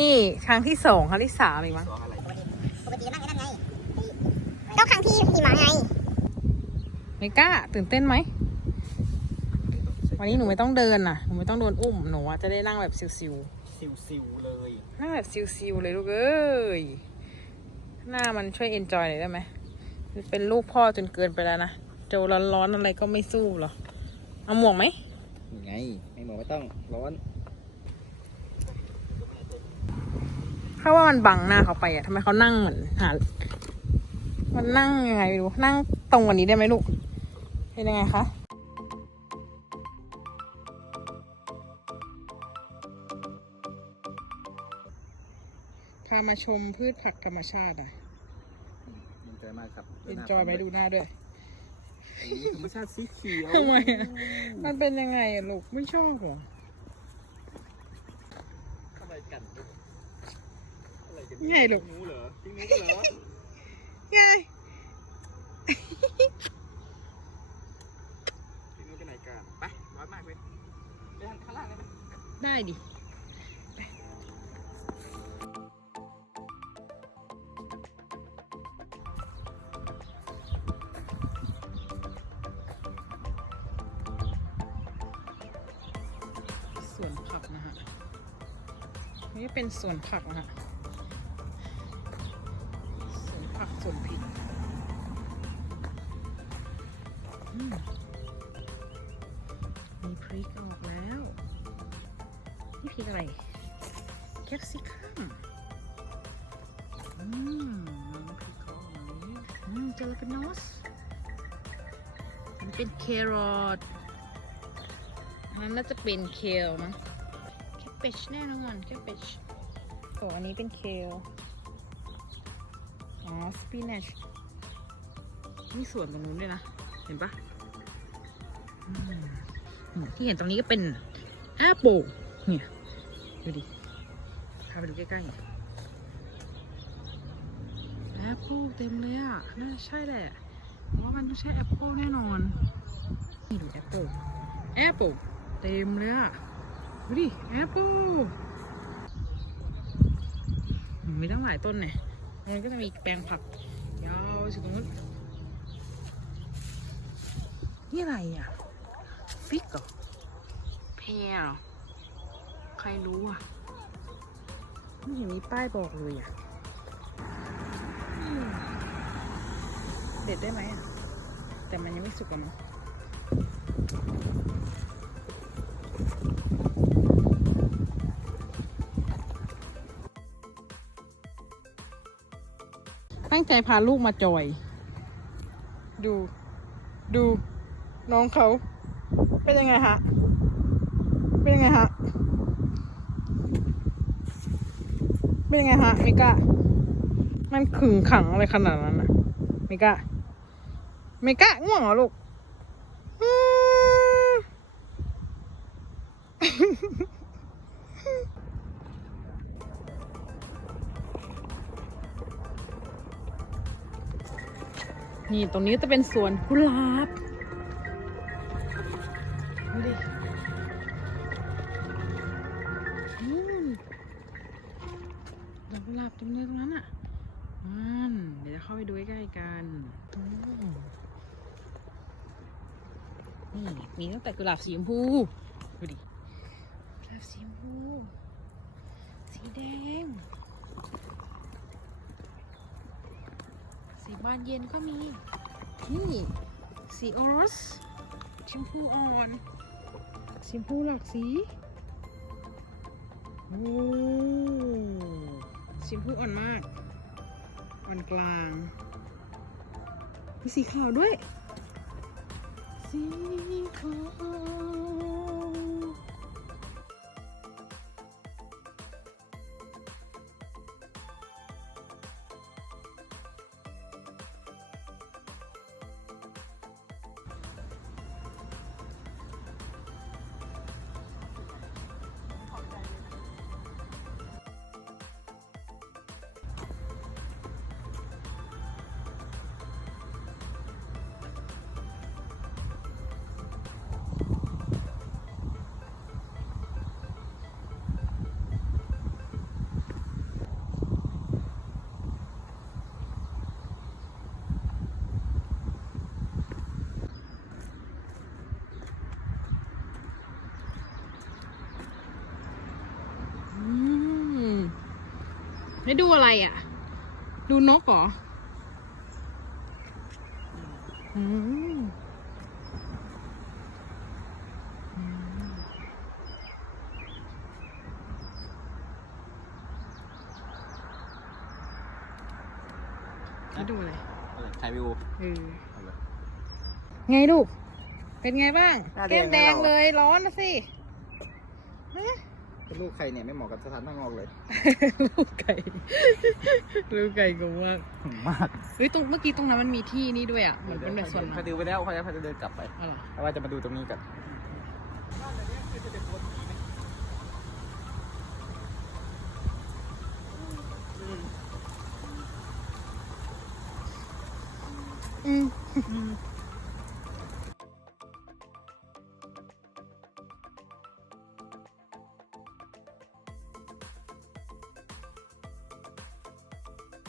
นี่ครั้งที่สองครั้งที่สามอีกมั้งสองอะไรปกติก็นั่งไอ้นั่นไงก็ครั้งที่หิมะไงเมก้าตื่นเต้นไหม วันนี้หนูไม่ต้องเดินน่ะ หนูไม่ต้องโดนอุ้ม หนูอะจะได้นั่งแบบซิวซิวซิวๆเลยๆนั่งแบบซิวๆเลยลูกเอ้ย หน้ามันช่วยเอนจอยหน่อยได้ไหมมันเป็นลูกพ่อจนเกินไปแล้วนะ เจอร้อนๆอะไรก็ไม่สู้หรอ เอาหมวกไหมยังไง ไม่บอกไม่ต้องร้อน เพราะว่ามันบังหน้าเขาไปอะทำไมเขานั่งเหมือนหามันนั่งยังไงไม่รู้นั่งตรงกว่านี้ได้ไหมลูกเป็นยังไงคะพามาชมพืชผักธรรมชาติอะมันใจมากครับเอนจอยไหมดูหน้าด้วยโอ้โหธรรมชาติสีเขียวทำไมอะมันเป็นยังไงอะลูกไม่ชอบเหรอ อะไรกันอะ ไรกันไงลูกหนูเหรอจริงหนูก็เหรอไงจริงหนูไปไหนกันไปร้อนมากเลยไปทางข้างล่างได้ไหมได้ดิสวนผักนะฮะ นี่เป็นสวนผักนะฮะ สวนพริกมีพริกออกแล้ว นี่พริกอะไรแคปซิคัมอืมน้ำพริกเขาออกมาแล้วอืมเจลาปิโนสมันเป็นแครอทอันนั้นน่าจะเป็นเคลมั้งแคปเปชแน่นอนแคปเปชโอ้อันนี้เป็นเคล อ๋อสปินัชมีสวนตรงนู้นด้วยนะ เห็นปะที่เห็นตรงนี้ก็เป็นแอปเปิลเนี่ย ดูดิ พาไปดูใกล้ๆแอปเปิลเต็มเลยอะ น่าจะใช่แหละเพราะว่ามันต้องใช่แอปเปิลแน่นอน นี่ดูแอปเปิลแอปเปิลเต็มเลยอะ ดูดิ แอปเปิลมีตั้งหลายต้นเนี่ย มันก็จะมีแปลงผักยาวสุดตรงนู้นนี่อะไรอะฟิกเหรอแพรเหรอใครรู้อะไม่เห็นมีป้ายบอกเลยอะอืมเด็ดได้ไหมอะ แต่มันยังไม่สุกอะมั้ง งใจพาลูกมาจอย ดู ดู น้องเขาเป็นยังไงฮะ เป็นยังไงฮะ เป็นยังไงฮะมิก้ามันขึงขังอะไรขนาดนั้นนะมิก้ามิก้าง่วงเหรอลูก นี่ตรงนี้จะเป็นสวนกุหลาบดูดิอืมดอกกุหลาบตรงนี้ตรงนั้นอะนั่นเดี๋ยวจะเข้าไปดูใกล้ๆกันนี่มีตั้งแต่กุหลาบสีชมพูดูดิกุหลาบสีชมพูสีแดง สีบานเย็นก็มี นี่ สีออสชมพูอ่อนชมพูหลากสีโอ้สีชมพูอ่อนมาก อ่อนกลาง มีสีขาวด้วย สีขาว ไม่ดูอะไรอะ ดูนกเหรออืมอืมไม่ดูอะไรอะไรถ่ายวิวเออไงลูก เป็นไงบ้าง หน้าแดงแก้มแดงแล้วเรา เลยร้อนนะสิฮะ เป็นลูกใครเนี่ยไม่เหมาะกับสถานข้างนอกเลย ลูกไก่ ลูกไก่กูมากมากเฮ้ยตรงเมื่อกี้ตรงนั้นมันมีที่นี่ด้วยอะเหมือนเป็นแบบสวนเขาน้ำดูไปแล้วเขาจะเขาจะเดินกลับไปอ๋อเหรอเพราะว่าจะมาดูตรงนี้กันอืม